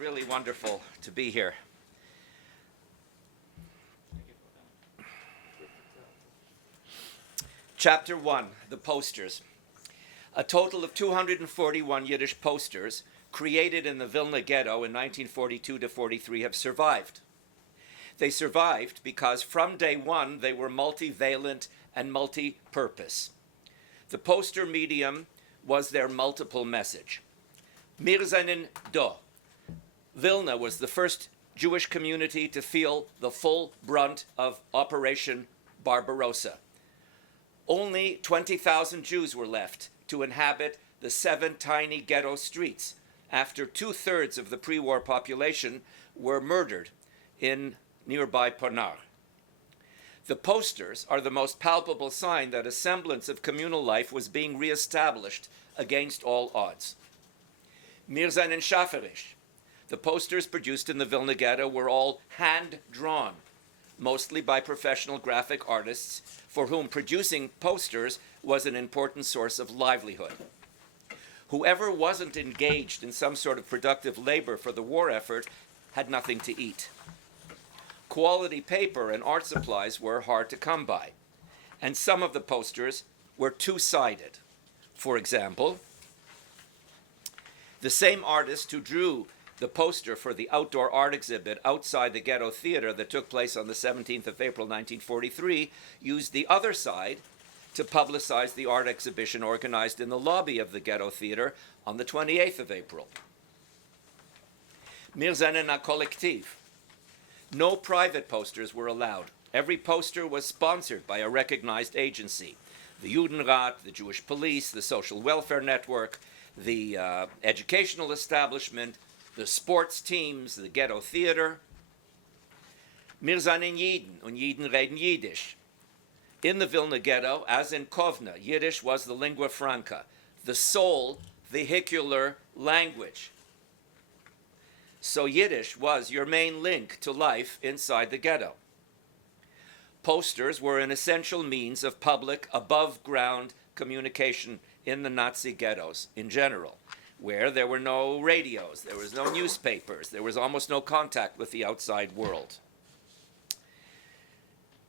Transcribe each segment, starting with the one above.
Really wonderful to be here. Chapter 1, the posters. A total of 241 Yiddish posters created in the Vilna Ghetto in 1942 to 43 have survived. They survived because from day one they were multivalent and multi-purpose. The poster medium was their multiple message. Wir seinen do. Vilna was the first Jewish community to feel the full brunt of Operation Barbarossa. Only 20,000 Jews were left to inhabit the 7 tiny ghetto streets after 2/3 of the pre-war population were murdered in nearby Ponar. The posters are the most palpable sign that a semblance of communal life was being reestablished against all odds. Wir seinen schaferisch. The posters produced in the Vilna Ghetto were all hand-drawn, mostly by professional graphic artists for whom producing posters was an important source of livelihood. Whoever wasn't engaged in some sort of productive labor for the war effort had nothing to eat. Quality paper and art supplies were hard to come by, and some of the posters were two-sided. For example, the same artist who drew the poster for the outdoor art exhibit outside the Ghetto Theater that took place on the 17th of April 1943 used the other side to publicize the art exhibition organized in the lobby of the Ghetto Theater on the 28th of April. Wir seinen ein Kollektiv. No private posters were allowed. Every poster was sponsored by a recognized agency. The Judenrat, the Jewish Police, the Social Welfare Network, the educational establishment, the sports teams, the Ghetto Theater. Wir seinen Jiden und Jiden reden Yiddish. In the Vilna Ghetto, as in Kovna, Yiddish was the lingua franca, the sole vehicular language. So Yiddish was your main link to life inside the ghetto. Posters were an essential means of public, above-ground communication in the Nazi ghettos in general, where there were no radios, there was no newspapers, there was almost no contact with the outside world.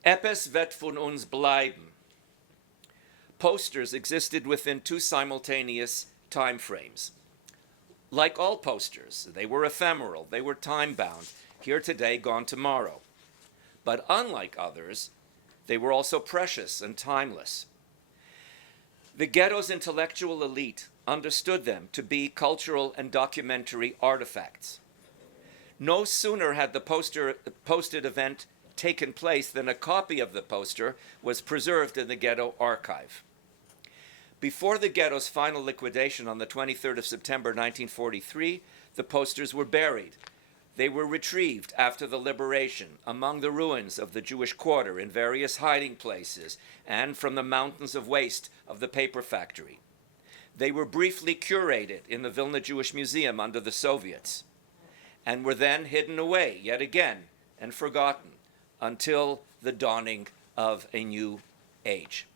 Epes wird von uns bleiben. Posters existed within 2 simultaneous time frames. Like all posters, they were ephemeral, they were time-bound, here today, gone tomorrow. But unlike others, they were also precious and timeless. The ghetto's intellectual elite understood them to be cultural and documentary artifacts. No sooner had the posted event taken place than a copy of the poster was preserved in the ghetto archive. Before the ghetto's final liquidation on the 23rd of September 1943, the posters were buried. They were retrieved after the liberation among the ruins of the Jewish quarter in various hiding places and from the mountains of waste of the paper factory. They were briefly curated in the Vilna Jewish Museum under the Soviets and were then hidden away yet again and forgotten until the dawning of a new age.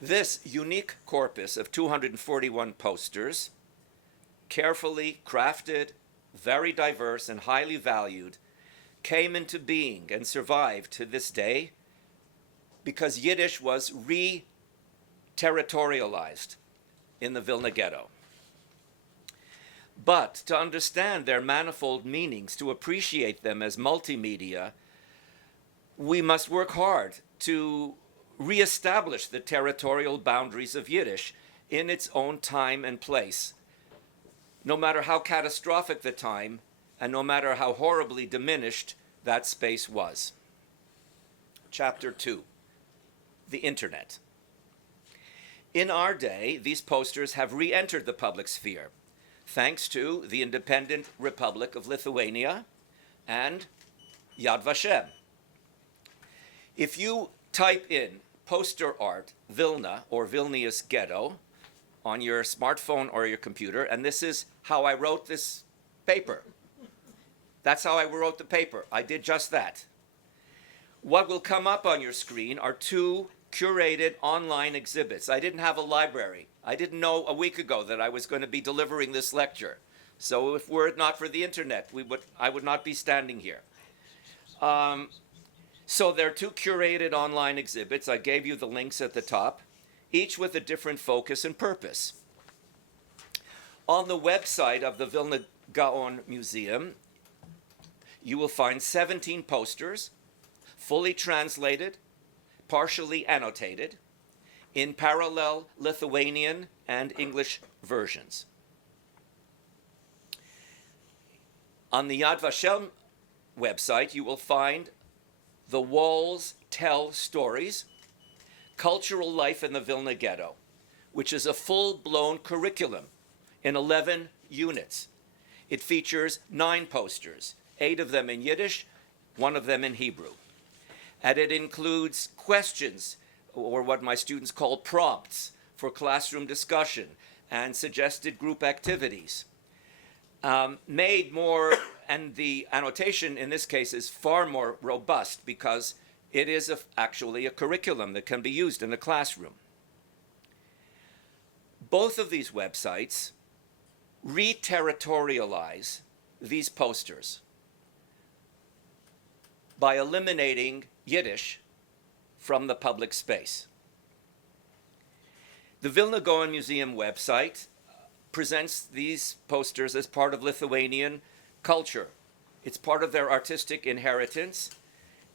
This unique corpus of 241 posters, carefully crafted, very diverse, and highly valued, came into being and survived to this day because Yiddish was re-territorialized in the Vilna Ghetto. But to understand their manifold meanings, to appreciate them as multimedia, we must work hard to reestablish the territorial boundaries of Yiddish in its own time and place, no matter how catastrophic the time and no matter how horribly diminished that space was. Chapter 2, the Internet. In our day, these posters have re-entered the public sphere, thanks to the independent Republic of Lithuania and Yad Vashem. If you type in poster art Vilna or Vilnius Ghetto on your smartphone or your computer, and this is how I wrote this paper. That's how I wrote the paper. I did just that. What will come up on your screen are 2 curated online exhibits. I didn't have a library. I didn't know a week ago that I was going to be delivering this lecture. So if were it not for the internet, I would not be standing here. So there are two curated online exhibits. I gave you the links at the top, each with a different focus and purpose. On the website of the Vilna Gaon Museum, you will find 17 posters, fully translated, partially annotated, in parallel Lithuanian and English versions. On the Yad Vashem website, you will find The Walls Tell Stories, Cultural Life in the Vilna Ghetto, which is a full-blown curriculum in 11 units. It features 9 posters, 8 of them in Yiddish, 1 of them in Hebrew. And it includes questions, or what my students call prompts, for classroom discussion and suggested group activities. Made more, and the annotation in this case is far more robust because it is actually a curriculum that can be used in the classroom. Both of these websites reterritorialize these posters by eliminating Yiddish from the public space. The Vilna Gaon Museum website presents these posters as part of Lithuanian culture. It's part of their artistic inheritance.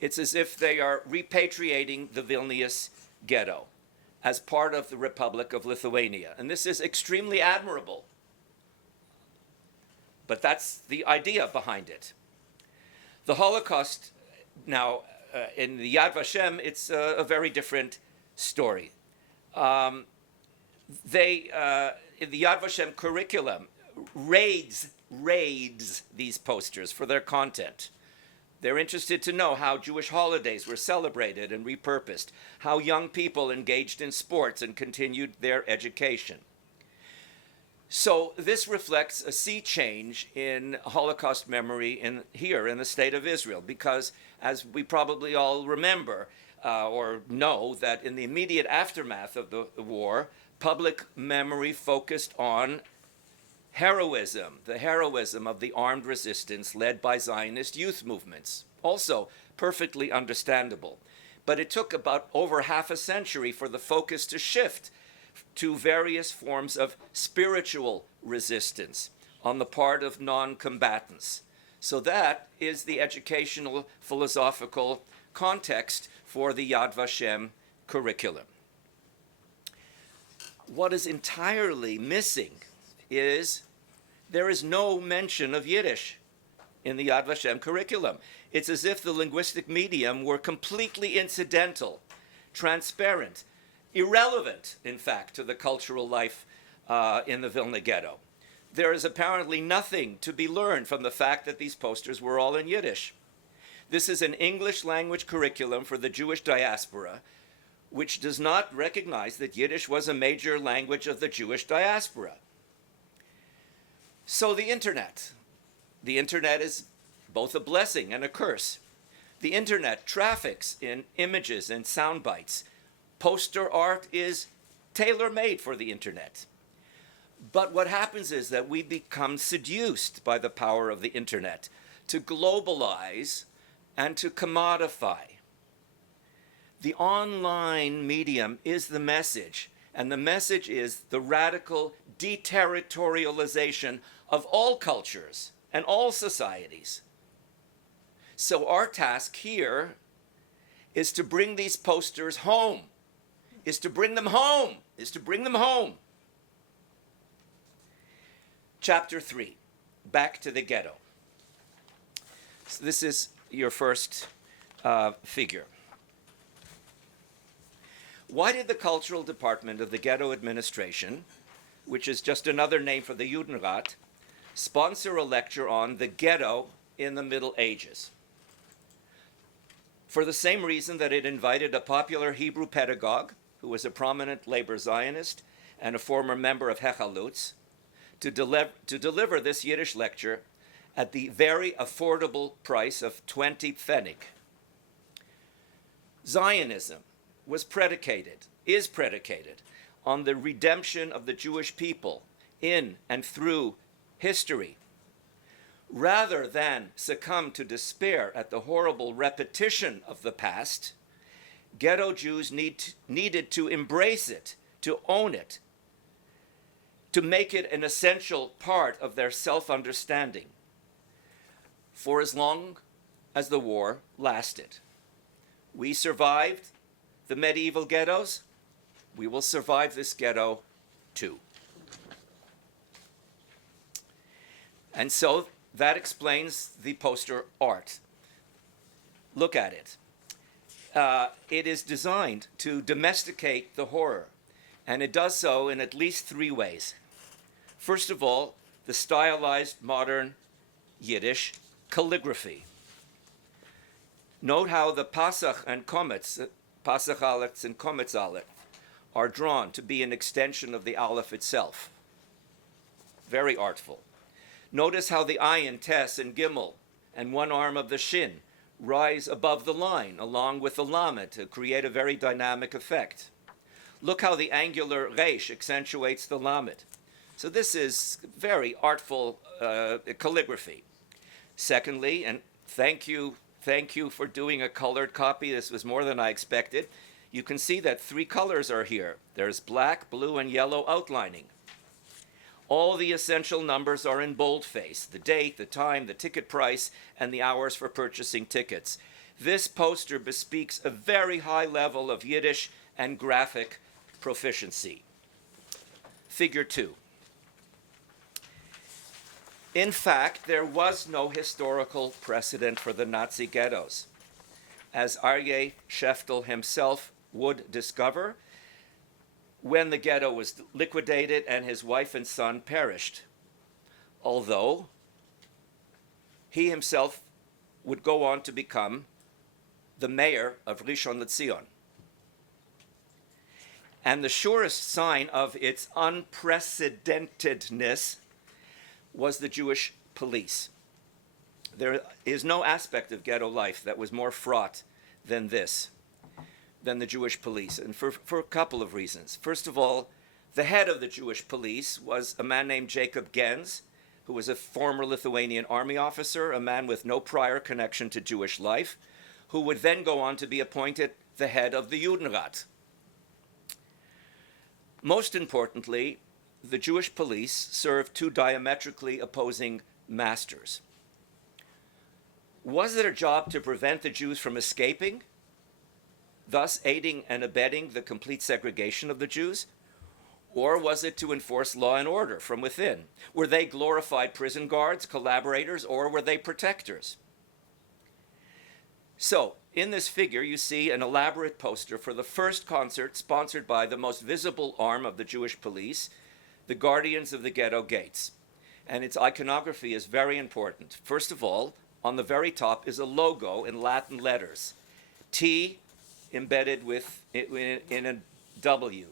It's as if they are repatriating the Vilnius ghetto as part of the Republic of Lithuania. And this is extremely admirable. But that's the idea behind it. The Holocaust, now, in the Yad Vashem, it's a very different story. In the Yad Vashem curriculum raids these posters for their content. They're interested to know how Jewish holidays were celebrated and repurposed, how young people engaged in sports and continued their education. So this reflects a sea change in Holocaust memory here in the state of Israel, because as we probably all remember or know, that in the immediate aftermath of the war, public memory focused on heroism, the heroism of the armed resistance led by Zionist youth movements. Also perfectly understandable. But it took about over half a century for the focus to shift to various forms of spiritual resistance on the part of non-combatants. So that is the educational, philosophical context for the Yad Vashem curriculum. What is entirely missing is there is no mention of Yiddish in the Yad Vashem curriculum. It's as if the linguistic medium were completely incidental, transparent, irrelevant, in fact, to the cultural life in the Vilna Ghetto. There is apparently nothing to be learned from the fact that these posters were all in Yiddish. This is an English language curriculum for the Jewish diaspora, which does not recognize that Yiddish was a major language of the Jewish diaspora. So the internet is both a blessing and a curse. The internet traffics in images and sound bites. Poster art is tailor-made for the internet. But what happens is that we become seduced by the power of the internet to globalize and to commodify. The online medium is the message, and the message is the radical deterritorialization of all cultures and all societies. So our task here is to bring these posters home, is to bring them home. Chapter 3, Back to the Ghetto. So this is your first figure. Why did the Cultural Department of the Ghetto Administration, which is just another name for the Judenrat, sponsor a lecture on the ghetto in the Middle Ages? For the same reason that it invited a popular Hebrew pedagogue, who was a prominent labor Zionist and a former member of Hechalutz, to deliver this Yiddish lecture at the very affordable price of 20 pfennig. Zionism is predicated on the redemption of the Jewish people in and through history. Rather than succumb to despair at the horrible repetition of the past, ghetto Jews needed to embrace it, to own it, to make it an essential part of their self-understanding for as long as the war lasted. We survived the medieval ghettos. We will survive this ghetto too. And so that explains the poster art. Look at it. It is designed to domesticate the horror, and it does so in at least three ways. First of all, the stylized modern Yiddish calligraphy. Note how the Pasach and Kometz, Pasach Aleph and Kometz Aleph, are drawn to be an extension of the Aleph itself. Very artful. Notice how the Ayin, Tes, and Gimel, and one arm of the Shin rise above the line, along with the Lamed, to create a very dynamic effect. Look how the angular Resh accentuates the Lamed. So this is very artful calligraphy. Secondly, and thank you for doing a colored copy. This was more than I expected. You can see that three colors are here. There's black, blue, and yellow outlining. All the essential numbers are in boldface: the date, the time, the ticket price, and the hours for purchasing tickets. This poster bespeaks a very high level of Yiddish and graphic proficiency. Figure 2. In fact, there was no historical precedent for the Nazi ghettos. As Aryeh Sheftel himself would discover, when the ghetto was liquidated and his wife and son perished, although he himself would go on to become the mayor of Rishon LeZion. And the surest sign of its unprecedentedness was the Jewish police. There is no aspect of ghetto life that was more fraught than this, than the Jewish police, and for a couple of reasons. First of all, the head of the Jewish police was a man named Jacob Gens, who was a former Lithuanian army officer, a man with no prior connection to Jewish life, who would then go on to be appointed the head of the Judenrat. Most importantly, the Jewish police served two diametrically opposing masters. Was it a job to prevent the Jews from escaping, thus aiding and abetting the complete segregation of the Jews? Or was it to enforce law and order from within? Were they glorified prison guards, collaborators, or were they protectors? So, in this figure, you see an elaborate poster for the first concert sponsored by the most visible arm of the Jewish police, the Guardians of the Ghetto Gates. And its iconography is very important. First of all, on the very top is a logo in Latin letters, T embedded in a W,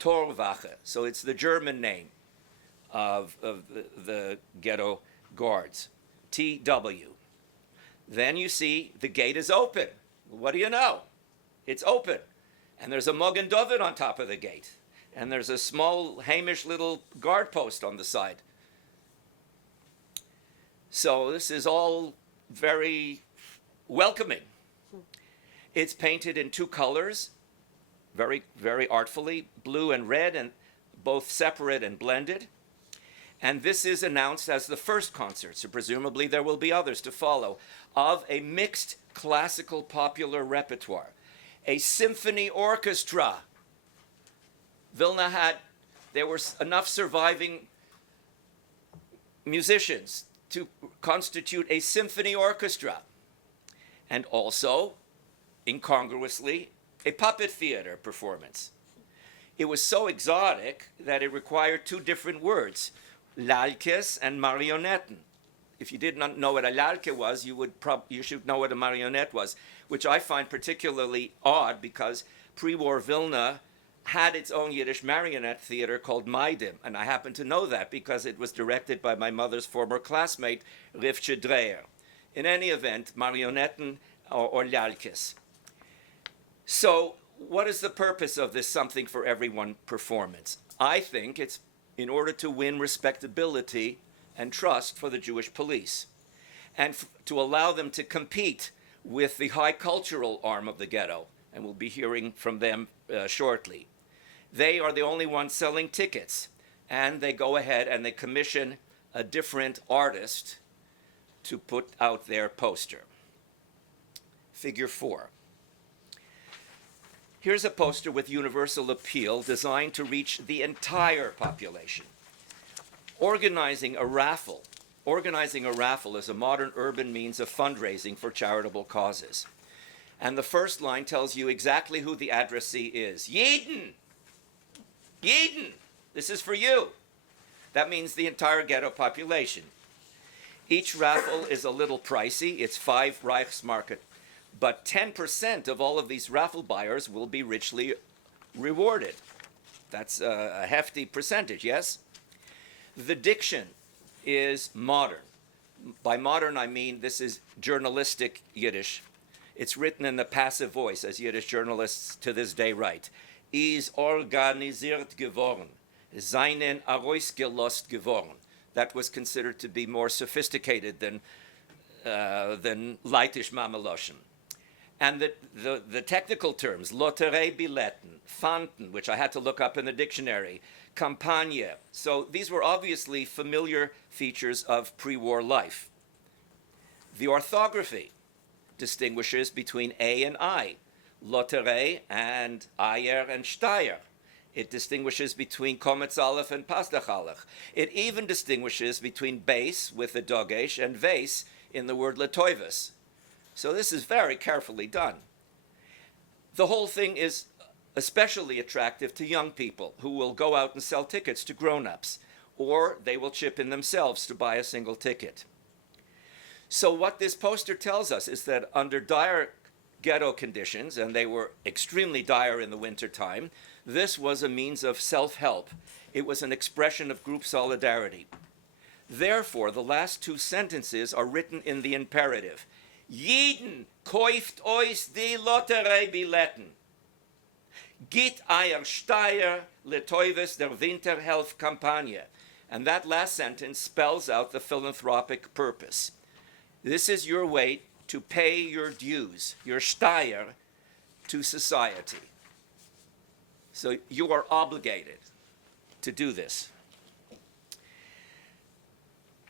Torwache. So it's the German name of the ghetto guards, TW. Then you see the gate is open. What do you know? It's open. And there's a Mogen David on top of the gate. And there's a small Hamish little guard post on the side. So this is all very welcoming. It's painted in two colors, very, very artfully, blue and red, and both separate and blended. And this is announced as the first concert, so presumably there will be others to follow, of a mixed classical popular repertoire, a symphony orchestra. Vilna there were enough surviving musicians to constitute a symphony orchestra, and also, incongruously, a puppet theater performance. It was so exotic that it required two different words, lalkes and marionetten. If you did not know what a lalke was, you should know what a marionette was, which I find particularly odd because pre-war Vilna had its own Yiddish marionette theater called Maidim, and I happen to know that because it was directed by my mother's former classmate, Rivche Dreher. In any event, marionetten or lalkes. So what is the purpose of this Something for Everyone performance? I think it's in order to win respectability and trust for the Jewish police, and to allow them to compete with the high cultural arm of the ghetto, and we'll be hearing from them shortly. They are the only ones selling tickets, and they go ahead and they commission a different artist to put out their poster. Figure 4. Here's a poster with universal appeal designed to reach the entire population. Organizing a raffle is a modern urban means of fundraising for charitable causes. And the first line tells you exactly who the addressee is. Yidden! Yidden! This is for you. That means the entire ghetto population. Each raffle is a little pricey. It's 5 Reichsmark. But 10% of all of these raffle buyers will be richly rewarded. That's a hefty percentage, yes? The diction is modern. By modern, I mean this is journalistic Yiddish. It's written in the passive voice, as Yiddish journalists to this day write. Is organisiert geworden, seinen herausgelost geworden. That was considered to be more sophisticated than Leitish Mameloschen. And the technical terms, Lotterie-Billetten, Fanten, which I had to look up in the dictionary, Campagne. So these were obviously familiar features of pre-war life. The orthography distinguishes between A and I, Lotterie and Ayer and Steyr. It distinguishes between Kometz Aleph and Pasdach Aleph. It even distinguishes between base with the dogesh and vase in the word letoivus. So this is very carefully done. The whole thing is especially attractive to young people who will go out and sell tickets to grown-ups, or they will chip in themselves to buy a single ticket. So what this poster tells us is that under dire ghetto conditions, and they were extremely dire in the wintertime, this was a means of self-help. It was an expression of group solidarity. Therefore, the last 2 sentences are written in the imperative. Jeden kauft euch die Lotterie-Billetten. Git eier Steyr letoives der Winterhelf-Kampagne. And that last sentence spells out the philanthropic purpose. This is your way to pay your dues, your Steyr, to society. So you are obligated to do this.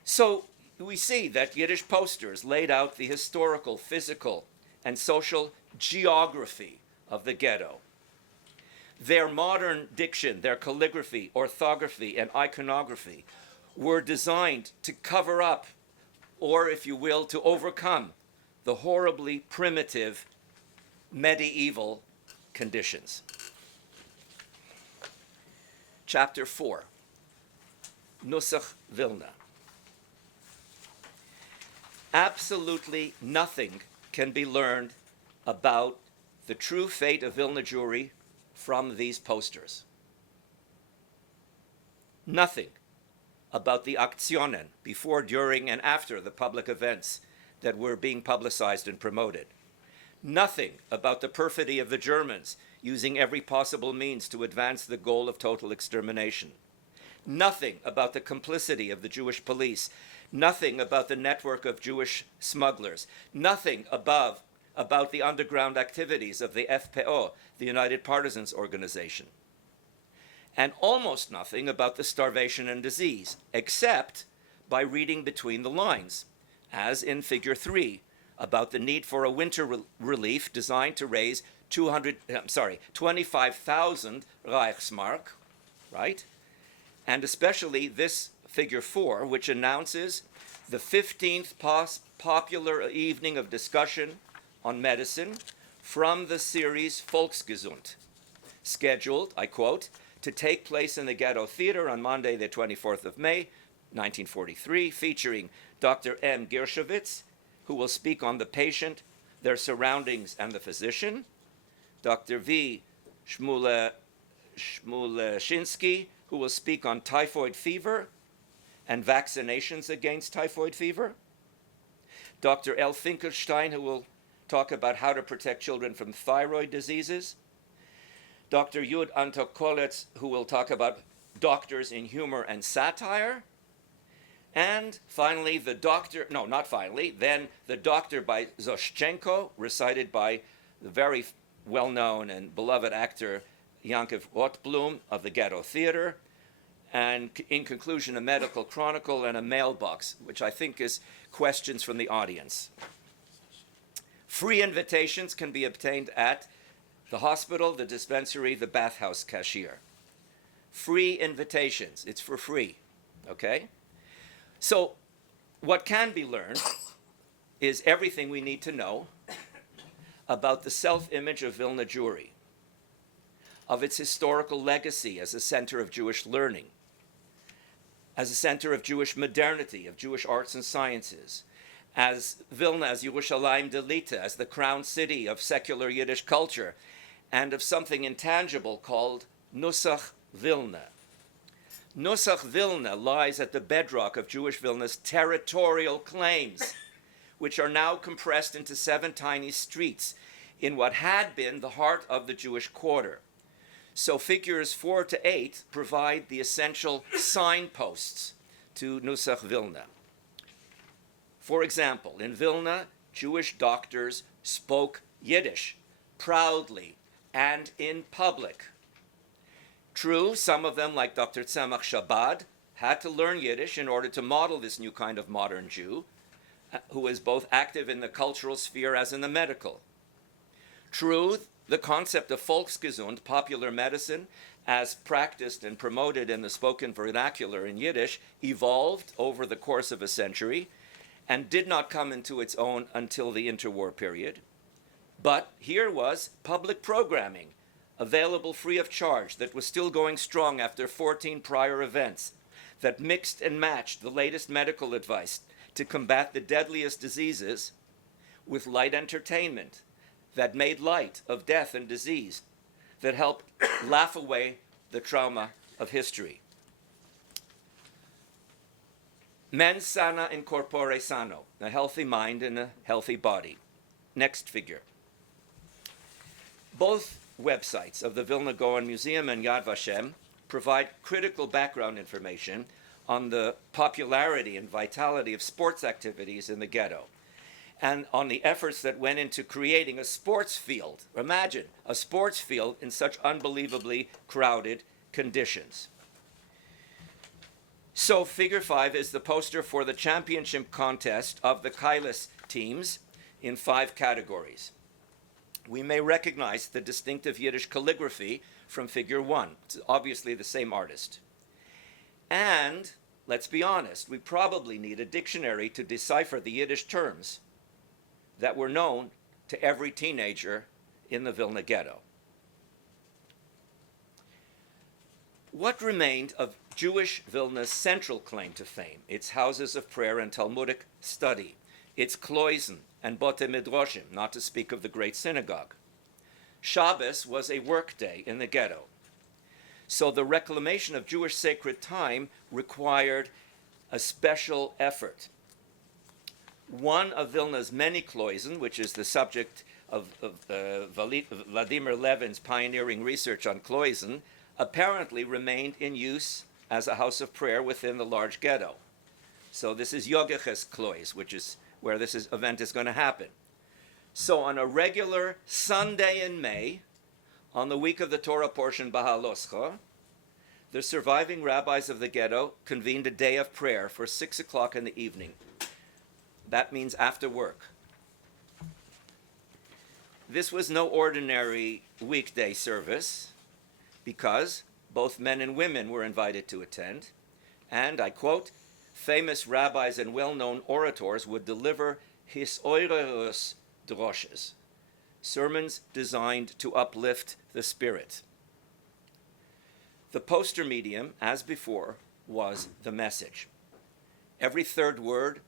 So we see that Yiddish posters laid out the historical, physical, and social geography of the ghetto. Their modern diction, their calligraphy, orthography, and iconography were designed to cover up, or if you will, to overcome the horribly primitive medieval conditions. Chapter 4, Nusach Vilna. Absolutely nothing can be learned about the true fate of Vilna Jewry from these posters. Nothing about the Aktionen before, during, and after the public events that were being publicized and promoted. Nothing about the perfidy of the Germans using every possible means to advance the goal of total extermination. Nothing about the complicity of the Jewish police. Nothing about the network of Jewish smugglers. Nothing about the underground activities of the FPO, the United Partisans Organization. And almost nothing about the starvation and disease, except by reading between the lines, as in Figure 3, about the need for a winter relief designed to raise 25,000 Reichsmark, right? And especially this Figure 4, which announces the 15th popular evening of discussion on medicine from the series Volksgesund, scheduled, I quote, to take place in the Ghetto Theater on Monday, the 24th of May, 1943, featuring Dr. M. Gershowitz, who will speak on the patient, their surroundings, and the physician, Dr. V. Shmuleshinsky, who will speak on typhoid fever and vaccinations against typhoid fever, Dr. L. Finkelstein, who will talk about how to protect children from thyroid diseases, Dr. Yud Antokolets, who will talk about doctors in humor and satire, And finally, the doctor, no, not finally, then the doctor by Zoshchenko, recited by the very well-known and beloved actor Yankov Rotblum of the Ghetto Theater, and in conclusion, a medical chronicle and a mailbox, which I think is questions from the audience. Free invitations can be obtained at the hospital, the dispensary, the bathhouse cashier. Free invitations, it's for free, okay? So what can be learned is everything we need to know about the self-image of Vilna Jewry, of its historical legacy as a center of Jewish learning, as a center of Jewish modernity, of Jewish arts and sciences, as Vilna, as Yerushalayim Delita, as the crown city of secular Yiddish culture, and of something intangible called Nusach Vilna. Nusach Vilna lies at the bedrock of Jewish Vilna's territorial claims, which are now compressed into 7 tiny streets in what had been the heart of the Jewish quarter. So figures 4 to 8 provide the essential signposts to Nusach Vilna. For example, in Vilna, Jewish doctors spoke Yiddish proudly and in public. True, some of them, like Dr. Tzemach Shabbat, had to learn Yiddish in order to model this new kind of modern Jew, who is both active in the cultural sphere as in the medical. True, the concept of Volksgesund, popular medicine, as practiced and promoted in the spoken vernacular in Yiddish, evolved over the course of a century and did not come into its own until the interwar period. But here was public programming, available free of charge, that was still going strong after 14 prior events, that mixed and matched the latest medical advice to combat the deadliest diseases with light entertainment, that made light of death and disease, that helped laugh away the trauma of history. Mens sana in corpore sano, a healthy mind and a healthy body. Next figure. Both websites of the Vilna Gaon Museum and Yad Vashem provide critical background information on the popularity and vitality of sports activities in the ghetto, and on the efforts that went into creating a sports field. Imagine a sports field in such unbelievably crowded conditions. So figure 5 is the poster for the championship contest of the Kailas teams in 5 categories. We may recognize the distinctive Yiddish calligraphy from figure 1. It's obviously the same artist. And, let's be honest, we probably need a dictionary to decipher the Yiddish terms that were known to every teenager in the Vilna ghetto. What remained of Jewish Vilna's central claim to fame, its houses of prayer and Talmudic study, its kloisen and bote midrashim, not to speak of the great synagogue? Shabbos was a work day in the ghetto. So the reclamation of Jewish sacred time required a special effort. One of Vilna's many kloisen, which is the subject of Vladimir Levin's pioneering research on kloisen, apparently remained in use as a house of prayer within the large ghetto. So this is Yogeches Klois, which is where this event is going to happen. So on a regular Sunday in May, on the week of the Torah portion Bahaloscha, the surviving rabbis of the ghetto convened a day of prayer for 6 o'clock in the evening. That means after work. This was no ordinary weekday service, because both men and women were invited to attend, and, I quote, famous rabbis and well-known orators would deliver hisoirerus droshes, sermons designed to uplift the spirit. The poster medium, as before, was the message. Every third word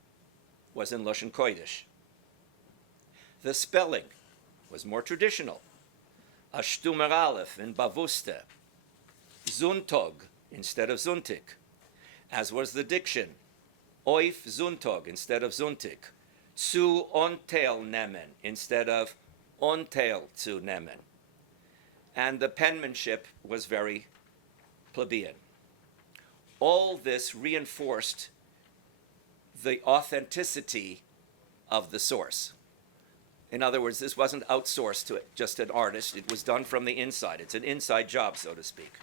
was in Lashon Kodesh. The spelling was more traditional. Ashtumer Aleph in Bavuste, Zuntog instead of Zuntik, as was the diction, Oif Zuntog instead of Zuntik, Zu Ontel Nemen instead of Ontel zu Nemen. And the penmanship was very plebeian. All this reinforced the authenticity of the source. In other words, this wasn't outsourced to just an artist. It was done from the inside. It's an inside job, so to speak.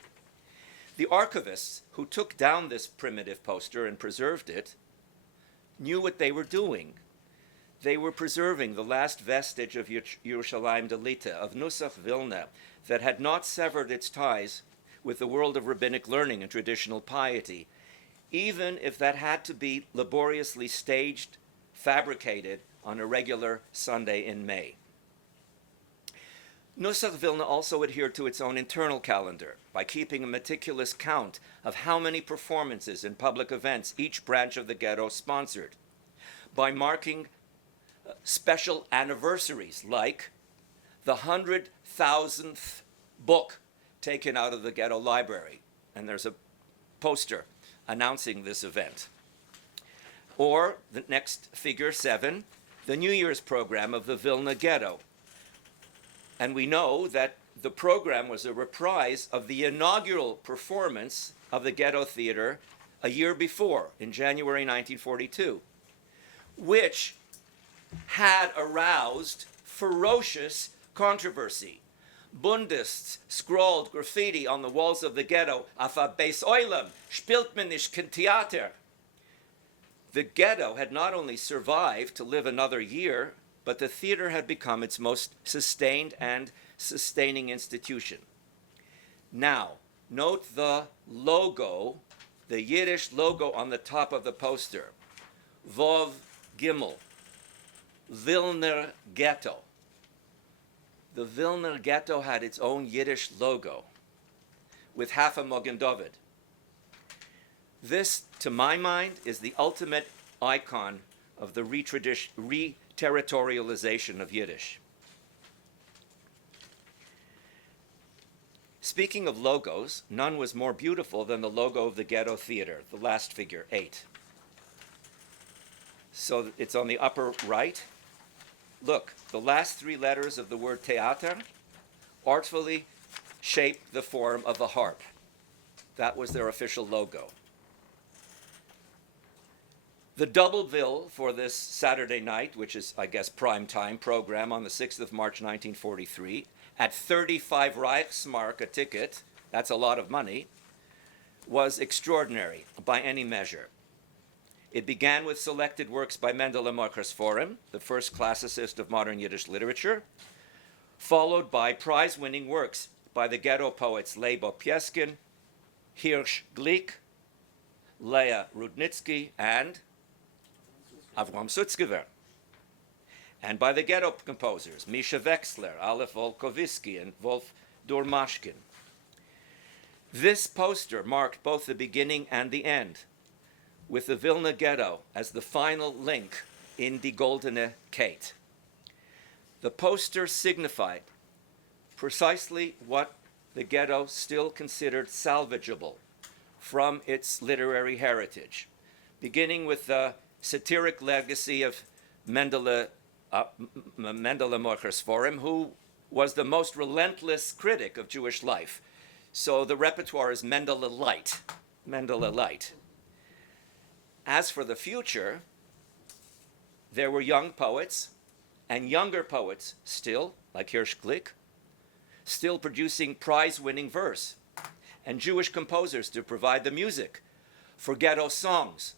The archivists who took down this primitive poster and preserved it knew what they were doing. They were preserving the last vestige of Yerushalayim Delita, of Nusach Vilna, that had not severed its ties with the world of rabbinic learning and traditional piety, even if that had to be laboriously staged, fabricated on a regular Sunday in May. Nusach Vilna also adhered to its own internal calendar by keeping a meticulous count of how many performances and public events each branch of the ghetto sponsored, by marking special anniversaries like the 100,000th book taken out of the ghetto library, and there's a poster announcing this event. Or the next figure 7, the New Year's program of the Vilna ghetto. And we know that the program was a reprise of the inaugural performance of the Ghetto Theater a year before, in January 1942, which had aroused ferocious controversy. Bundists scrawled graffiti on the walls of the ghetto, "Auf a Beis Oilem spielt man nicht kein Theater." The ghetto had not only survived to live another year, but the theater had become its most sustained and sustaining institution. Now, note the logo, the Yiddish logo on the top of the poster. Vov Gimel, Vilna Ghetto. The Vilna Ghetto had its own Yiddish logo with half a Mogen David. This, to my mind, is the ultimate icon of the reterritorialization of Yiddish. Speaking of logos, none was more beautiful than the logo of the Ghetto Theater, the last figure, 8. So it's on the upper right. Look, the last 3 letters of the word theater artfully shaped the form of a harp. That was their official logo. The double bill for this Saturday night, which is, I guess, prime time program on the 6th of March, 1943, at 35 Reichsmark a ticket, that's a lot of money, was extraordinary by any measure. It began with selected works by Mendele Mochers Forum, the first classicist of modern Yiddish literature, followed by prize-winning works by the ghetto poets Leibo Pieskin, Hirsch Glick, Leah Rudnitsky, and Avram Sutzkever, and by the ghetto composers Misha Wexler, Aleph Volkovitsky, and Wolf Dormashkin. This poster marked both the beginning and the end, with the Vilna ghetto as the final link in Die Goldene Kate. The poster signified precisely what the ghetto still considered salvageable from its literary heritage, beginning with the satiric legacy of Mendele Mochers Forum, who was the most relentless critic of Jewish life. So the repertoire is Mendele Light, Mendele Light. As for the future, there were young poets and younger poets still, like Hirsch Glick, still producing prize-winning verse, and Jewish composers to provide the music for ghetto songs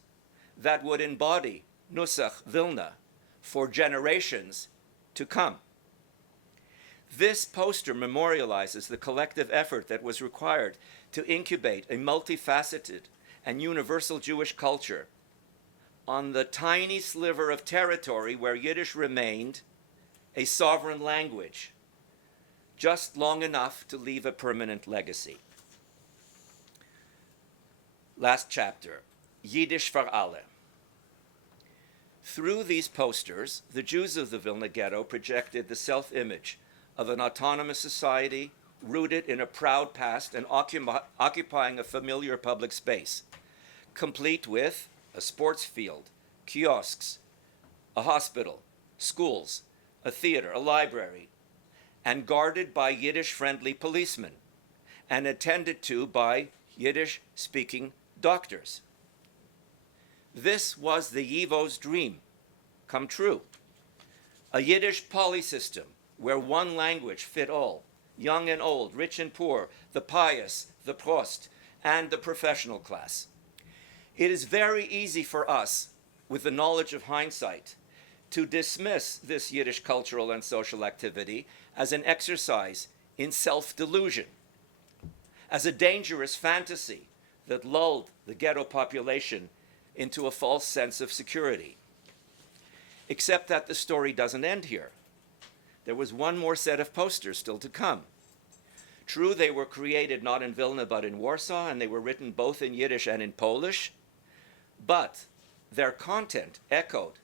that would embody Nusach Vilna for generations to come. This poster memorializes the collective effort that was required to incubate a multifaceted and universal Jewish culture on the tiny sliver of territory where Yiddish remained a sovereign language, just long enough to leave a permanent legacy. Last chapter, Yiddish for alle. Through these posters, the Jews of the Vilna Ghetto projected the self-image of an autonomous society rooted in a proud past and occupying a familiar public space, complete with a sports field, kiosks, a hospital, schools, a theater, a library, and guarded by Yiddish-friendly policemen, and attended to by Yiddish-speaking doctors. This was the Yivo's dream come true. A Yiddish polysystem where one language fit all, young and old, rich and poor, the pious, the Prost, and the professional class. It is very easy for us, with the knowledge of hindsight, to dismiss this Yiddish cultural and social activity as an exercise in self-delusion, as a dangerous fantasy that lulled the ghetto population into a false sense of security. Except that the story doesn't end here. There was one more set of posters still to come. True, they were created not in Vilna but in Warsaw, and they were written both in Yiddish and in Polish, but their content echoed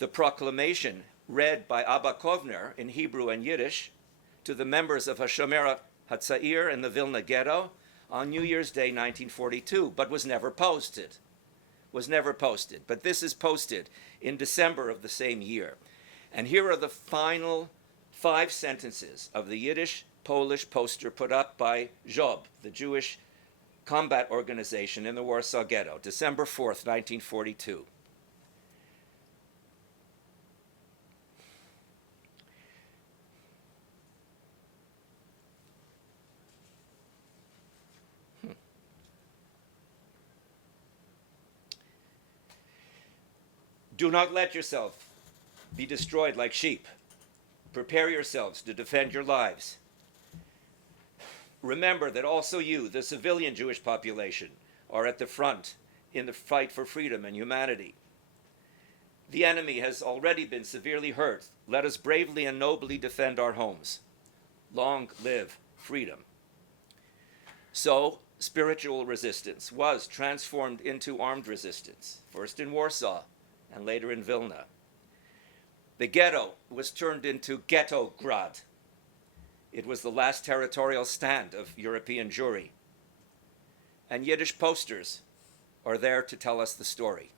the proclamation read by Abba Kovner in Hebrew and Yiddish to the members of Hashomer HaTzair in the Vilna Ghetto on New Year's Day 1942, but was never posted. But this is posted in December of the same year. And here are the final 5 sentences of the Yiddish-Polish poster put up by Job, the Jewish combat organization in the Warsaw Ghetto, December 4th, 1942. Do not let yourself be destroyed like sheep. Prepare yourselves to defend your lives. Remember that also you, the civilian Jewish population, are at the front in the fight for freedom and humanity. The enemy has already been severely hurt. Let us bravely and nobly defend our homes. Long live freedom. So, spiritual resistance was transformed into armed resistance, first in Warsaw and later in Vilna. The ghetto was turned into Ghetto-grad. It was the last territorial stand of European Jewry. And Yiddish posters are there to tell us the story.